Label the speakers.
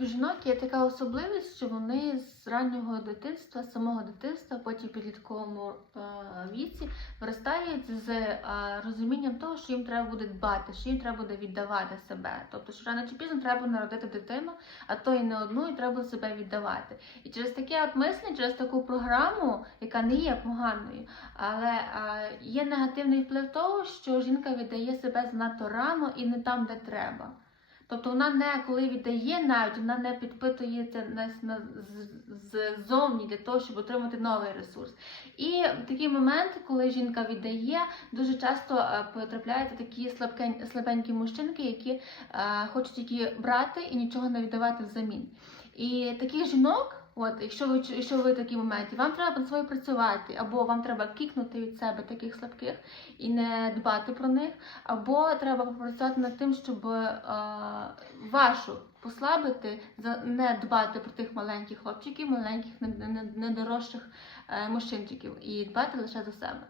Speaker 1: У жінок є така особливість, що вони з раннього дитинства, з самого дитинства, потім підлітковому е, віці виростають з е, розумінням того, що їм треба буде дбати, що їм треба буде віддавати себе. Тобто, що рано чи пізно треба народити дитину, а то і не одну, і треба себе віддавати. І через таке от мислення, через таку програму, яка не є поганою, але е, є негативний вплив того, що жінка віддає себе занадто рано і не там, де треба. Тобто вона не коли віддає навіть, вона не підпитується ззовні для того, щоб отримати новий ресурс. І в такий момент, коли жінка віддає, дуже часто е, потрапляються такі слабкень, слабенькі мужчинки, які е, хочуть тільки брати і нічого не віддавати взамін. І таких жінок. От, якщо ви якщо ви в такій моменті, вам треба над собою працювати, або вам треба кікнути від себе таких слабких і не дбати про них, або треба попрацювати над тим, щоб е, вашу послабити, не дбати про тих маленьких хлопчиків, маленьких не- не- недорожчих е, мужчинчиків, і дбати лише за себе.